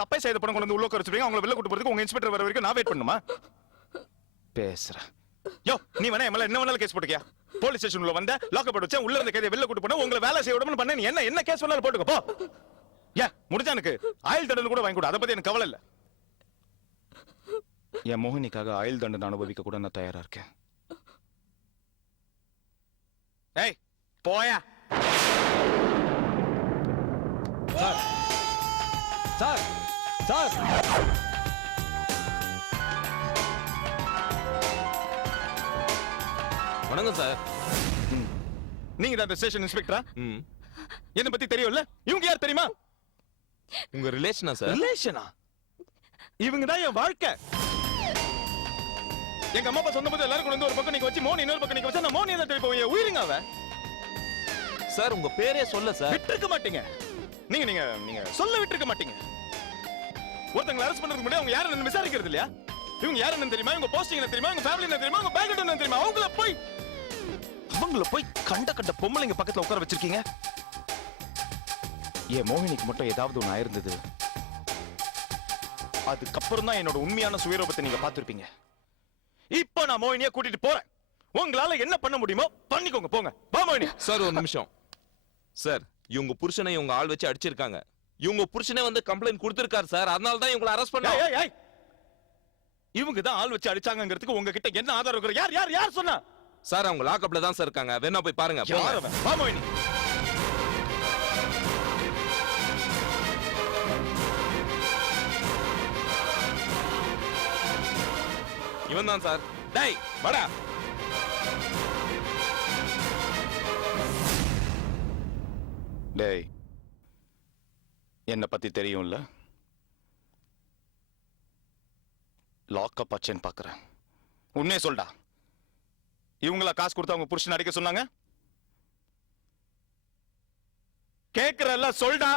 தப்பை செய்த பணம் கொண்டு வந்து உள்ள வச்சிருக்கீங்க. அவங்கள வெளில கூட்டு போறதுக்கு உங்க இன்ஸ்பெக்டர் வர வரைக்கும் நான் வெயிட் பண்ணுமா? பேசுறேன். யோ நீ வேணா எம்எல்ஏ என்ன வேணாலும் கேஸ் போட்டுக்கியா? போலீஸ் ஸ்டேஷன்ல வந்த லாக்கப் போட்டு வச்சேன். உள்ள இருந்த கைதை வெளில கூட்டு போனா உங்களை வேலை செய்ய விடாம பண்ண நீ என்ன கேஸ் வேணாலும் போட்டுக்கோ போ. முடிஞ்சா எனக்கு ஆயுள் தண்டனை கூட வாங்கி கொடு. அதை பத்தி எனக்கு கவலை இல்ல. என் மோகினிக்காக ஆயுள் தண்டனை அனுபவிக்க கூட நான் தயாரா இருக்கேன். ஏய் போயா. சார் சார் வணக்கம் சார். நீங்க தான் ஸ்டேஷன் இன்ஸ்பெக்டரா? என்ன பத்தி தெரியும்ல? இவங்க யார் தெரியுமா? உங்க ரிலேஷனா சார்? ரிலேஷனா? இவங்க தான் என் வாழ்க்கை. எங்க அம்மா அப்பா சொந்த போது எல்லாரும் கொண்டு வந்து ஒரு பக்கம் நீங்க வச்சு மோனி இன்னொரு பக்கம் நீங்க வச்சா நான் மோனி தான் தெரியும் போய் உயிருங்க அவ. சார் உங்க பேரே சொல்ல சார். விட்டுருக்க மாட்டீங்க. நீங்க நீங்க நீங்க சொல்ல விட்டுருக்க மாட்டீங்க. ஒருத்தங்களை அரெஸ்ட் பண்றதுக்கு முன்னாடி அவங்க யாருன்னு விசாரிக்கிறது இல்லையா? இவங்க யாருன்னு தெரியுமா? இவங்க போஸ்டிங் என்ன தெரியுமா? இவங்க ஃபேமிலி என்ன தெரியுமா? இவங்க பேக்ரவுண்ட் என்ன தெரியுமா? அவங்கள போய் கண்ட பொம்பளைங்க பக்கத்துல உட்கார வச்சிருக்கீங்க. ஏன் மோகினிக்கு மட்டும் ஏதாவது ஒண்ணு ஆயிருந்தது, அதுக்கப்புறம் தான் என்னோட உண்மையான சுயரூபத்தை நீங்க பார்த்திருப்பீங்க. இப்போ நான் மோகினியை கூட்டிட்டு போறேன். உங்களால என்ன பண்ண முடியுமோ பண்ணிக்கோங்க. போங்க. வா மோகினி. சார் ஒரு நிமிஷம் சார். இவங்க புருஷனை இவங்க ஆள் வச்சு அடிச்சிருக்காங்க. இவங்க புருஷனே வந்து கம்ப்ளைண்ட் கொடுத்திருக்காரு சார். அதனால தான் இவங்களை அரெஸ்ட் பண்ணாங்க. இவங்க தான் ஆள் வச்சு அடிச்சாங்கிறதுக்கு உங்ககிட்ட என்ன ஆதாரம் இருக்கு? யார் யார் யார் சொன்னா? சார் அவங்க லாக்அப்ல தான் சார் இருக்காங்க. வேணா போய் பாருங்க. வா மோகினி. இவன் தான் சார். டேய் வாடா. டேய் என்ன பத்தி தெரியும்ல? லாக்அப் ஆச்சேன்னு பாக்குறேன். உண்மையே சொல்டா. இவங்கள காசு கொடுத்து அவங்க புருஷன் அடிக்க சொன்னாங்க? கேக்குறல்ல சொல்டா.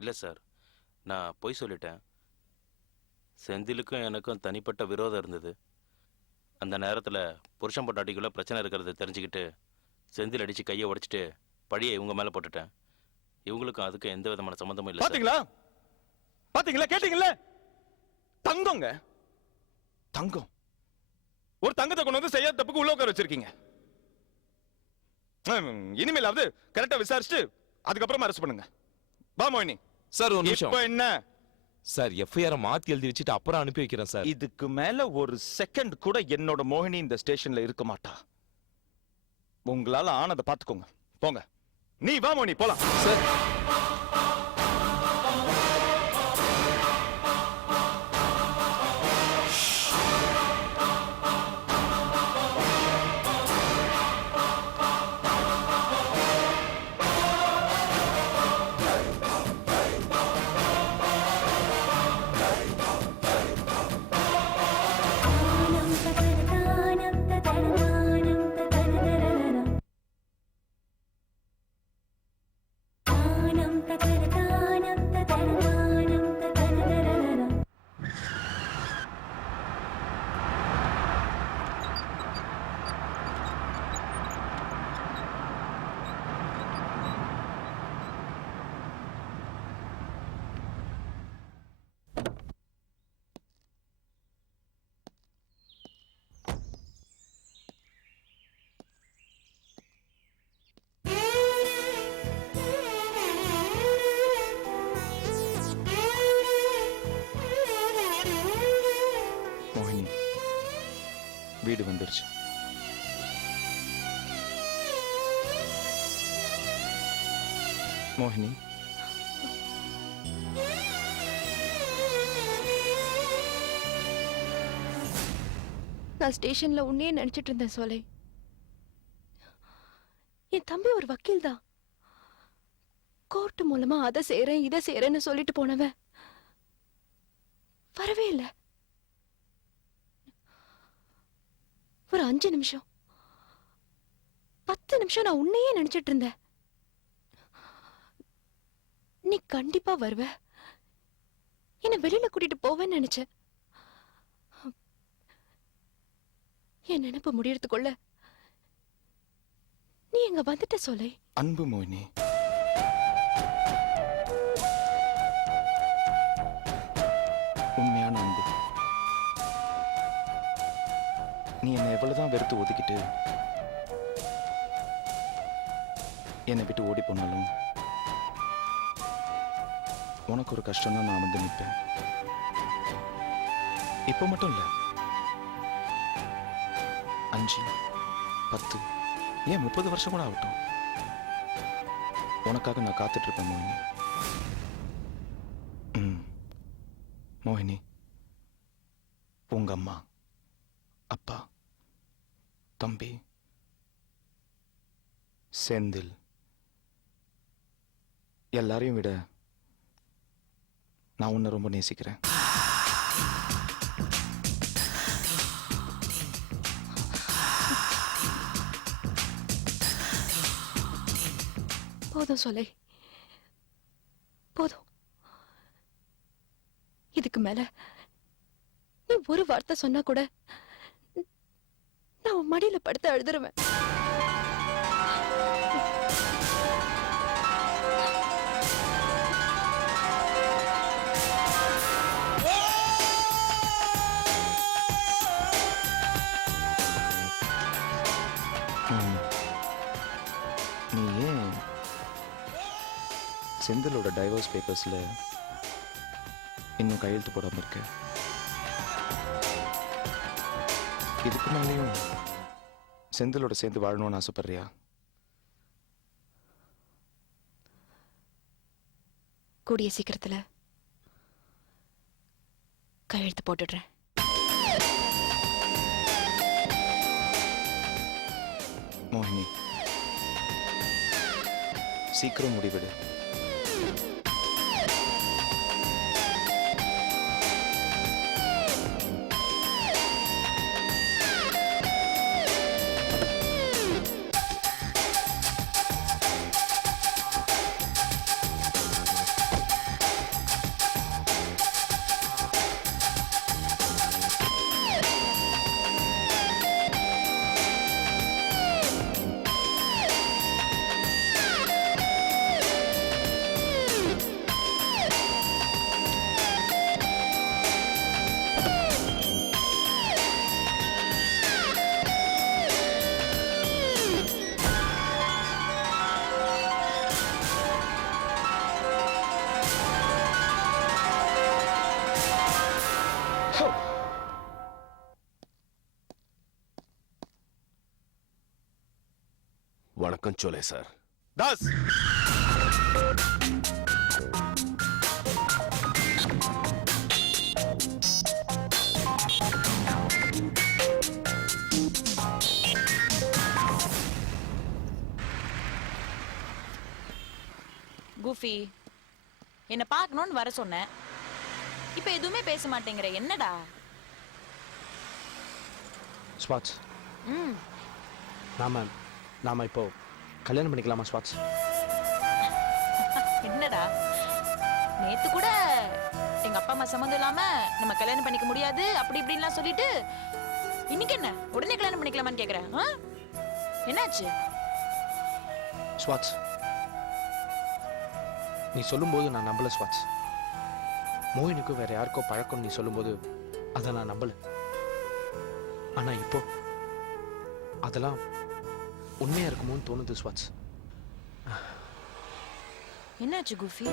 இல்லை சார், நான் பொய் சொல்லிட்டேன். செந்திலுக்கும் எனக்கும் தனிப்பட்ட விரோதம் இருந்தது. அந்த நேரத்தில் புருஷன் பொட்டாட்டிக்குள்ளே பிரச்சனை இருக்கிறத தெரிஞ்சுக்கிட்டு செந்தில் அடித்து கையை உடைச்சிட்டு பழியை இவங்க மேலே போட்டுட்டேன். இவங்களுக்கும் அதுக்கும் எந்த விதமான சம்மந்தமும் இல்லை. பாத்தீங்களா பாத்தீங்களா? கேட்டீங்களா? தங்கங்க தங்கம். ஒரு தங்கத்தை கொண்டு வந்து செய்யாத தப்புக்கு உள்ள உட்கார வச்சிருக்கீங்க. இனிமேலாவது கரெக்டா விசாரிச்சுட்டு அதுக்கப்புறமா அரெஸ்ட் பண்ணுங்க. வா மோகினி. சார் ஒரு நிமிஷம். இப்போ என்ன சார் எஃப்ஐஆர் மாத்தி எழுதி வச்சுட்டு அப்புறம் அனுப்பி வைக்கிறேன் சார். இதுக்கு மேல ஒரு செகண்ட் கூட என்னோட மோகினி இந்த ஸ்டேஷன்ல இருக்க மாட்டா. உங்களால ஆனதை பாத்துக்கோங்க. போங்க. நீ வா மோகினி போலாம். சார் வீடு வந்துருச்சு. மோகினி நான் ஸ்டேஷன்ல உன்னையே நினைச்சிட்டு இருந்தேன் சோலை. என் தம்பி ஒரு வக்கீல் தான். கோர்ட் மூலமா அதை செய்யறேன் இதை செய்யறேன்னு சொல்லிட்டு போனவன் வரவே இல்லை. ஒரு 5 நிமிஷம் 10 நிமிஷம் நான் உன்னையே நினைச்சிட்டு இருந்தேன். நீ கண்டிப்பா வருவ, என்ன வெளியில கூட்டிட்டு போவேன்னு நினைச்சேன். என் நினைப்பு முடியறதுக்குள்ள நீ எங்க வந்துட்ட சொல்லே. அன்பு மோகினி, உண்மையான அன்பு. நீ என்னை எவ்வளவுதான் வெறுத்து ஒதுக்கிட்டு என்னை விட்டு ஓடி போனாலும் உனக்கு ஒரு கஷ்டம்னா நான் வந்து நிற்பேன். இப்ப மட்டும் இல்ல, 5, 10, ஏன் 30 வருஷம் கூட ஆகட்டும், உனக்காக நான் காத்துட்டு இருப்பேன் மோகினி. மோகினி, உங்க அம்மா, அப்பா, தம்பி, செந்தில் எல்லாரையும் விட நான் உன்னை ரொம்ப நேசிக்கிறேன். போதும் சொல்லே, போதும். இதுக்கு மேல நீ ஒரு வார்த்தை சொன்னா கூட நான் உன் மடியில படுத்து அழுதுருவேன். நீ ஏன் செந்திலோட டைவர்ஸ் பேப்பர்ஸ்ல இன்னும் கையெழுத்து போடாம இருக்க? இதுக்கு மேலேயும் செந்திலோட சேர்ந்து வாழணும்னு ஆசைப்படுறியா? கூடிய சீக்கிரத்துல கையெழுத்து போட்டுடுறேன். மோகினி, சீக்கிரம் முடிவிடு. வணக்கம் சோலே சார். தாஸ், குஃபி, என்ன பார்க்கணும்னு வர சொன்னேன். இப்ப எதுவுமே பேச மாட்டேங்கிற, என்னடா? ஸ்வாட்ச், ம், நாம இப்போ கல்யாணம் பண்ணிக்கலாமா ஸ்வாட்ச்? என்னடா? நேத்து கூட எங்க அப்பா அம்மா சம்மந்தம் இல்லாம நம்ம கல்யாணம் பண்ணிக்க முடியாது அப்படி இப்படின்லாம் சொல்லிட்டு, இன்னைக்கு என்ன உடனே கல்யாணம் பண்ணிக்கலாமான்னு கேக்குறேன். என்னாச்சு? ஸ்வாட்ச், நீ சொல்லும்போது நான் நம்பல ஸ்வாட்ச். மோகினிக்கும் வேற யாருக்கோ பழக்கம் நீ சொல்லும்போது அதை நான் நம்பல. ஆனா இப்போ அதெல்லாம் உண்மையா இருக்குமோன்னு தோணுது ஸ்வாட்ச். என்னாச்சு குஃபி?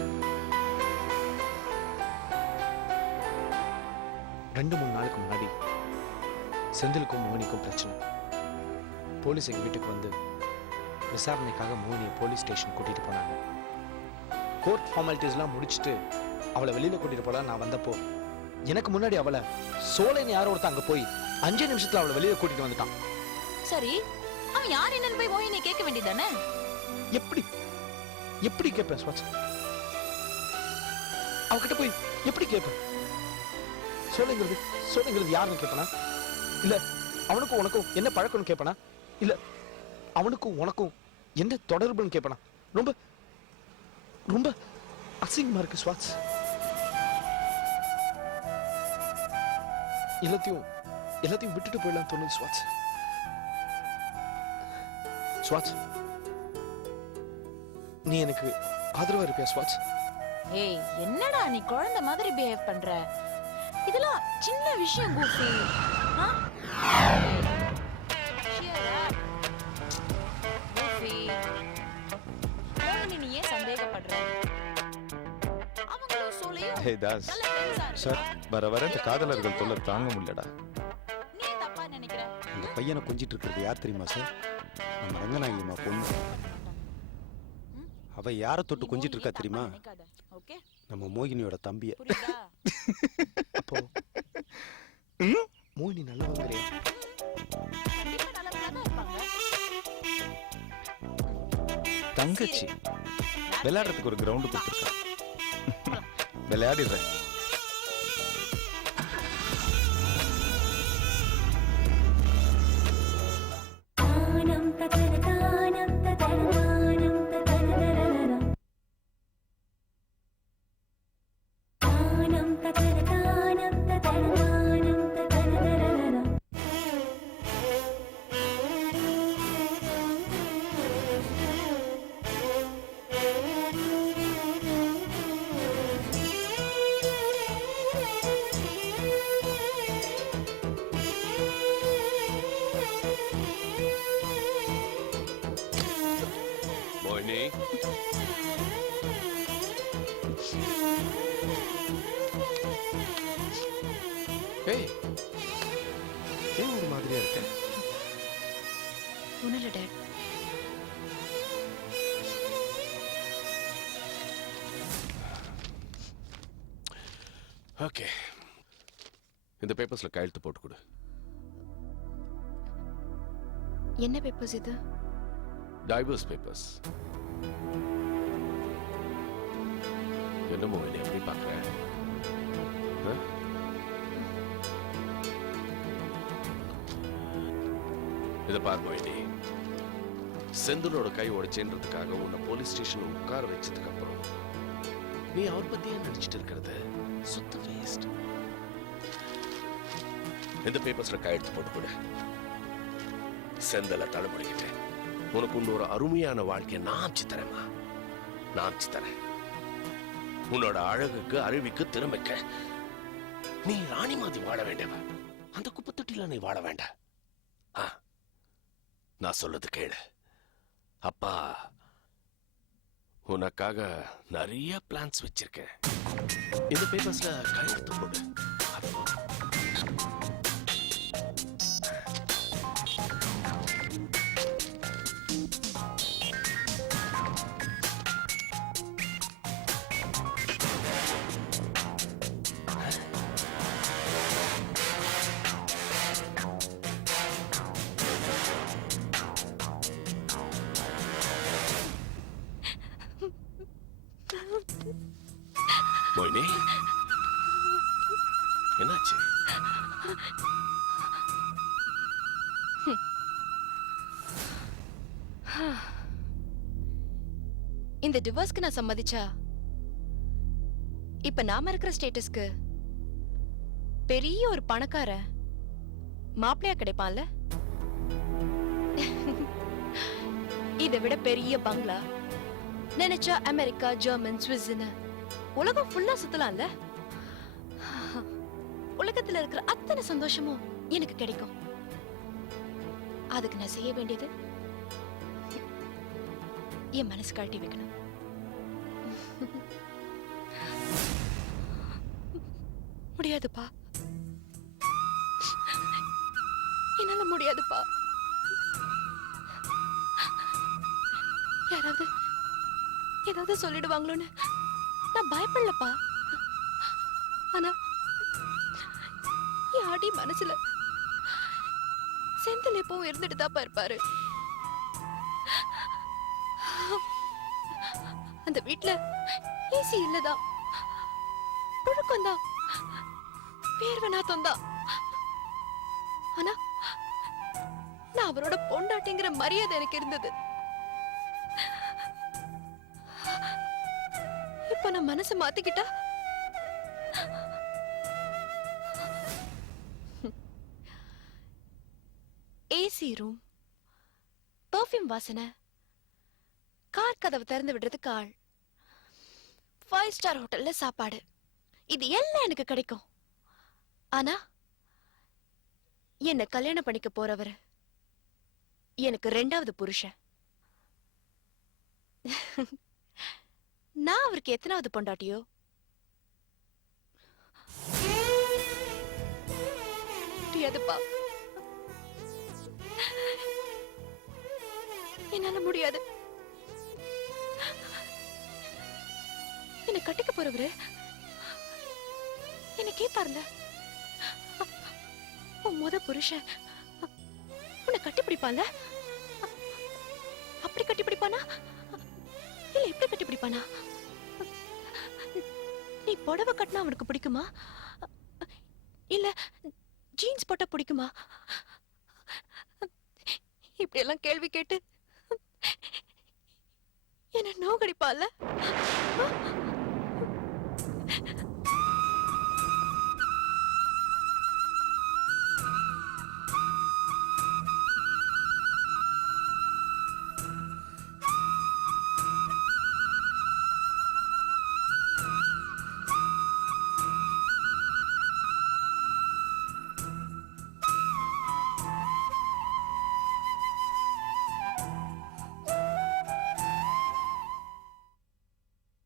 2-3 நாளுக்கு முன்னாடி செந்திலுக்கும் மோகினிக்கும் பிரச்சனை. போலீஸ் எங்க வீட்டுக்கு வந்து விசாரணைக்காக மோகினியை போலீஸ் ஸ்டேஷன் கூட்டிட்டு போனாங்க. கோர்ட் ஃபார்மாலிட்டிஸ்லாம் முடிச்சுட்டு அவளை வெளியில கூட்டிட்டு போல நான் வந்தப்போ எனக்கு முன்னாடி அவளை சோலைன்னு யாரோ ஒருத்தன் அங்க போய் 5 நிமிஷத்துல அவளை வெளியில கூட்டிட்டு வந்துட்டான். சரி, அவன் யார் என்னன்னு போய் மோகினியை கேட்க வேண்டியதானே? எப்படி கேட்பேன் ஸ்வாட்ச்? அவகிட்ட போய் எப்படி கேட்பேன்? சோலைங்கிறது யாருன்னு கேட்பனா? இல்ல அவனுக்கும் உனக்கும் என்ன பழக்கம்னு கேட்பனா? இல்ல அவனுக்கும் உனக்கும் என்ன தொடர்புன்னு கேட்பனா? ரொம்ப ரொம்ப அசிங்கமா இருக்கு ஸ்வாட்ச். எல்லாத்தையும் விட்டுட்டு போயிடலாம் தோணுது ஸ்வாட்ச். ஸ்வாட்ச், நீ எனக்கு ஆதரவா இருப்பியா ஸ்வாட்ச்? ஏய் என்னடா நீ குழந்தை மாதிரி பிஹேவ் பண்ற? இதெல்லாம் சின்ன விஷயம் கூஃபி. கூஃபி, நீ ஏன் சந்தேகப்படுற? அவங்களும் சோலையும் ஹே தாஸ் நல்ல friends ஆ சார், இருக்காங்க. வர வர இந்த காதலர்கள் தொல்லை தாங்க முடியலடா. நீ ஏன் தப்பா நினைக்கிற? இந்த பையனை கொஞ்சிட்டு இருக்கிறது யார் தெரியுமா சார்? நம்ம ரங்கநாயகிமா பொண்ணு. அவ யாரை தொட்டு நீ கொஞ்சிட்டு இருக்கா மோகினியை தெரியுமா? தப்பா நினைக்காத, okay? நம்ம மோகினியோட தம்பிய. புரியுதா? அப்போ மோகினி நல்லவங்களே. கண்டிப்பா நல்லவங்களா தான் இருப்பாங்க. தங்கச்சி விளையாடுறதுக்கு ஒரு கிரவுண்ட் கொடுத்துருக்கா, விளையாடிடுறேன். மோகினி, ஏய், ஏன் ஒரு மாதிரியா இருக்க? ஒன்னும் டேட். ஓகே, இந்த பேப்பர்ஸ்ல கையெழுத்து போட்டு கொடு. என்ன பேப்பர்ஸ் இது? Divorce papers. என்ன மோகினி எப்படி பார்க்கற? இத பார் மோகினி, செந்திலோட கை உடைச்சேன்றதுக்காக உன்னை போலீஸ் ஸ்டேஷன் உட்கார வச்சதுக்கு அப்புறம் நீ அவர் பத்தியே நினைச்சிட்டு இருக்கிறது சுத்த வேஸ்ட். இந்த பேப்பர்ஸ்ல கையெழுத்து போட்டு கொடு. செந்தல தடுப்படிக்கிட்டு உனக்கு இன்னொரு அருமையான வாழ்க்கையை நான் அமைச்சு தரேம்மா, நான் அமைச்சு தரேன். உன்னோட அழகுக்கு, அறிவுக்கு, திறமைக்கு நீ ராணி மாதிரி வாழ வேண்டியவ. அந்த குப்பத்தொட்டில நீ வாழ வேண்டாம். நான் சொல்றது கேளு. அப்பா உனக்காக நிறைய பிளான்ஸ் வச்சிருக்கேன். இந்த பேப்பர்ஸ்ல கையெழுத்து போடு. அப்போ மோகினி, என்னாச்சு? இந்த டிவோர்ஸ்க்கு நான் சம்மதிச்சா இப்ப நாம இருக்கிற ஸ்டேட்டஸ்க்கு பெரிய ஒரு பணக்கார மாப்பிளையா கிடைப்பான்ல. இதை விட பெரிய பங்களா, நினைச்சா அமெரிக்கா, ஜெர்மன், சுவிஸ்ன்னு உலகம் ஃபுல்லா சுத்தலாம்ல. உலகத்துல இருக்கிற அத்தனை சந்தோஷமும் எனக்கு கிடைக்கும். அதுக்கு நான் செய்ய வேண்டியது என் மனசு காட்டி வைக்கணும். முடியாதுப்பா, என்னால முடியாதுப்பா. யாராவது ஏதாவது சொல்லிடுவாங்களோன்னு நான் பயப்படலப்பா. ஆனா என் அடி மனசுல செந்தில் எப்பவும் இருந்துட்டு தான்ப்பா இருப்பாரு. அந்த வீட்ல ஏசி இல்லதான், புழுக்கம்தான், வேர்வை நாத்தம்தான். ஆனா நான் அவரோட பொண்டாட்டிங்கிற மரியாதை எனக்கு இருந்தது. இப்ப நான் மனசை மாத்திக்கிட்டா ஏசி ரூம், பர்ஃப்யூம் வாசனை, கார் கதவு திறந்து விடுறதுக்கு ஆள், 5 ஸ்டார் ஹோட்டல்ல சாப்பாடு, இது எல்லாம் எனக்கு கிடைக்கும். ஆனா என்ன கல்யாணம் பண்ணிக்க போறவர் எனக்கு 2வது புருஷன். நான் அவருக்கு எத்தனாவது பொண்டாட்டியோ? முடியாதுப்பா, என்னால முடியாது. என்ன கட்டிக்க போறவரு என்ன கேட்பார்ல, உன் முத புருஷன் உன்னை கட்டி பிடிப்பான்ல, அப்படி கட்டி பிடிப்பானா இல்ல எப்படி கட்டி பிடிப்பானா? நீ புடவை கட்டினா அவனுக்கு பிடிக்குமா இல்ல ஜீன்ஸ் போட்டா பிடிக்குமா? இப்படி எல்லாம் கேள்வி கேட்டு என்ன நோகடிப்பால.